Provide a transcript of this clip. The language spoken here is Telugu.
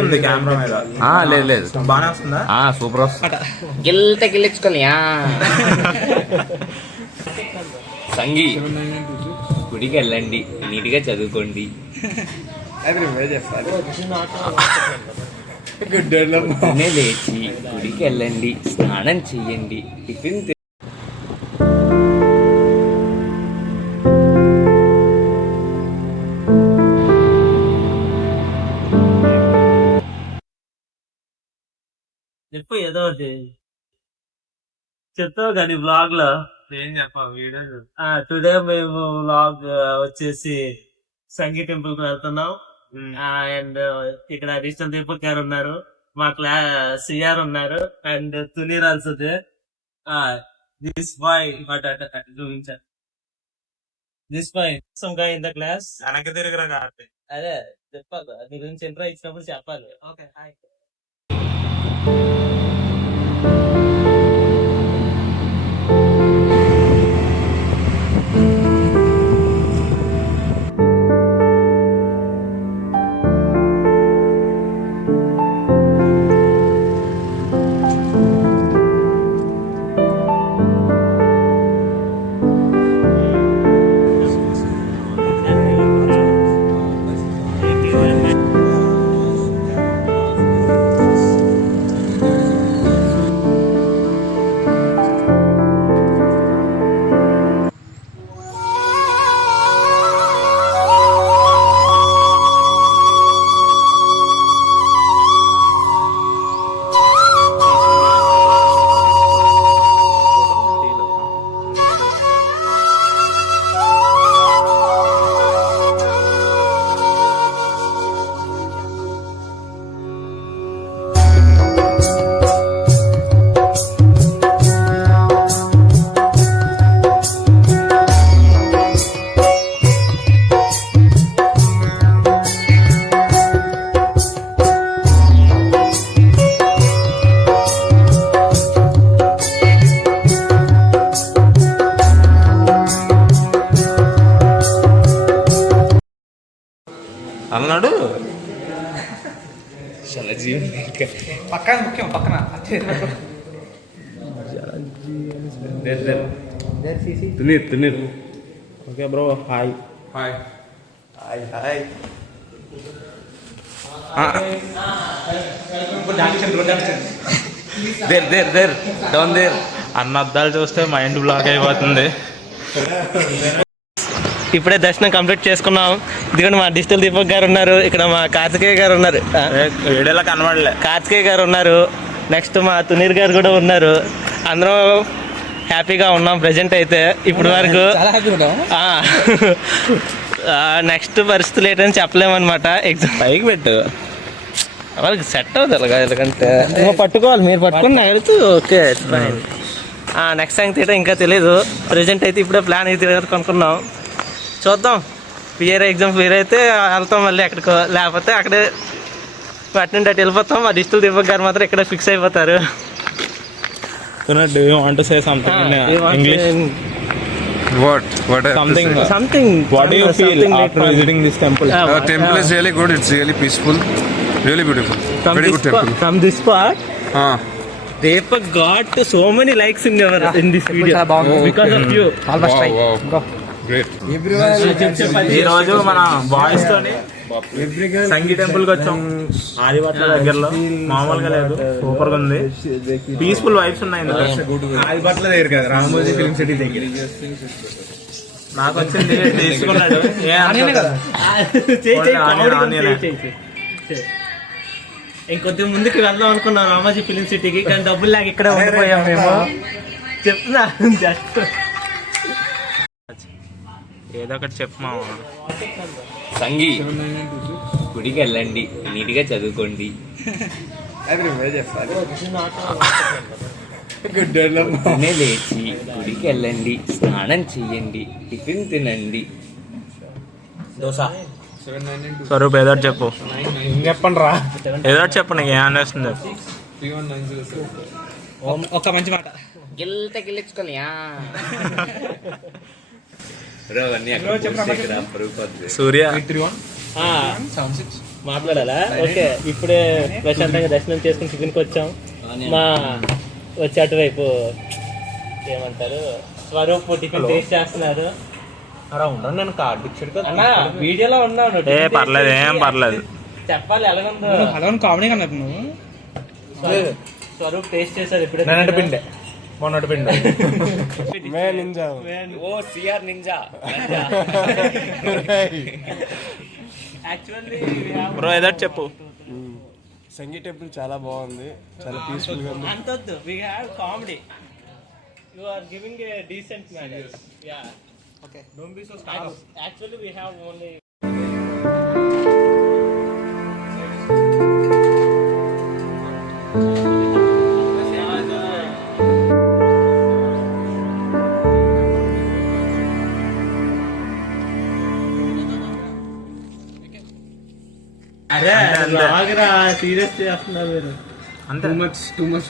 ఉంది కెమెరా మీద. లేదు లేదు, బాగా వస్తుందా? సూపర్ వస్తుంది. గిల్చుకొని సంగి గుడికి వెళ్ళండి, నీట్గా చదువుకోండి. లేచి గుడికి వెళ్ళండి, స్నానం చెయ్యండి, టిఫిన్ చెప్పు. ఏదో చెప్తావు కానీ బ్లాగ్ లో ఏం చెప్పాలి వీడియో. టుడే మేము బ్లాగ్ వచ్చేసి సంగీ టెంపుల్ కి వెళ్తున్నాం. అండ్ ఇక్కడ అడిషనల్ దీపక్ గారు ఉన్నారు, మా క్లాస్ సిఆర్ ఉన్నారు, అండ్ తునీర్ ఆల్సో దిస్ బాయ్ చూపించారు. This boy some guy in the class. వెనక్కి తిరిగిరా కాబట్టి అదే చెప్పాలి, నీ గురించి ఇంట్రో ఇచ్చినప్పుడు చెప్పాలి. Okay hi. అన్నాడు. పక్కన ముఖ్యం, పక్కన తునీర్. Okay bro, hi hi hi hi. అన్న అద్దాలు చూస్తే మైండ్ బ్లాక్ అయిపోతుంది. ఇప్పుడే దర్శనం కంప్లీట్ చేసుకున్నాం. ఇదిగోండి మా డిజిటల్ దీపక్ గారు ఉన్నారు, ఇక్కడ మా కార్తికేయ గారు ఉన్నారు, వీడియోలో కనబడలే. కార్తికేయ గారు ఉన్నారు, నెక్స్ట్ మా తునీర్ గారు కూడా ఉన్నారు. అందరం హ్యాపీగా ఉన్నాం ప్రెజెంట్ అయితే ఇప్పుడు వరకు. నెక్స్ట్ పరిస్థితులు ఏంటని చెప్పలేమన్నమాట. ఎగ్జామ్ పైకి పెట్టు, వాళ్ళకి సెట్ అవుతుంది అలాగా, ఎందుకంటే పట్టుకోవాలి, మీరు పట్టుకుని వెళ్తూ ఓకే ఫైన్. నెక్స్ట్ సంగతి ఇంకా తెలీదు. ప్రెజెంట్ అయితే ఇప్పుడే ప్లాన్ అయితే కొనుక్కున్నాం, చూద్దాం. క్లియర్ ఎగ్జామ్ క్లియర్ అయితే వెళ్తాం మళ్ళీ ఎక్కడికో, లేకపోతే అక్కడే అటు వెళ్ళిపోతాం. మా డిజిటల్ దీపక్ గారు మాత్రం ఇక్కడ ఫిక్స్ అయిపోతారు. Do you want to say something in English? Something. What do you feel after visiting this temple? temple is really good. It's really peaceful, really beautiful. Very good temple. From this part, Deepak got so many likes in this video because of you. Wow. Great. ఈ రోజు మన బాయ్స్ తోని సంగీ టెంపుల్ కి వచ్చాం, ఆదిపట్ల దగ్గరలో. మామూలుగా లేదు, సూపర్ గా ఉంది, పీస్ఫుల్ వైబ్స్ ఉన్నాయి. ఆదిపట్ల దగ్గర కదా, రామోజీ ఫిల్మ్ సిటీ దగ్గర. నాకు వచ్చింది తీసుకున్నాడు. ఇంకొద్ది ముందుకు వెళ్దాం అనుకున్నాం రామోజీ ఫిలిం సిటీకి, కానీ డబ్బులు లేక ఇక్కడ ఉండిపోయాం మేము. చెప్తున్నా జస్ట్ ఏదో ఒకటి చెప్పమా. సంగి గుడికి వెళ్ళండి, నీట్గా చదువుకోండి. లేచి గుడికి వెళ్ళండి, స్నానం చెయ్యండి, టిఫిన్ తినండి. దోశ స్వరూప్ ఏదో చెప్పు. చెప్పండి రా, ఏదో చెప్పు, నీకు ఏం అనిపిస్తుంది. ఒక మంచి మాట. గిల్చుకొని సూర్య మాట్లాడాలా? ఓకే, ఇప్పుడే ప్రశాంతంగా దర్శనం చేసుకుని టిఫిన్కి వచ్చాం. మా వచ్చే అటువైపు ఏమంటారు స్వరూప్ టిఫిన్ టేస్ట్ చేస్తున్నారు. నేను కార్డు ఇచ్చాడు కదా అన్నా వీడియోలో ఉన్నాను. ఏ పర్లేదు, ఏం పర్లేదు. చెప్పాలి ఎలాగుందో. కామెడీ కన్నా నువ్వు స్వరూప్ టేస్ట్ చేశారు ఇప్పుడే. నేనంటే పిండే, మొన్నటి పిండే. ఓ సిఆర్ నింజా యాక్చువల్లీ బ్రో ఏదో చెప్పు. సంగీ టెంపుల్ చాలా బాగుంది, చాలా పీస్ఫుల్ గా ఉంది. అంతొద్దు, we have comedy. You are giving a decent manners. Yeah. Okay. Don't be so stark. Actually, we have only. అరే ఆగరా, సీరియస్ చేస్తున్నారు మీరు. అంతే. Too much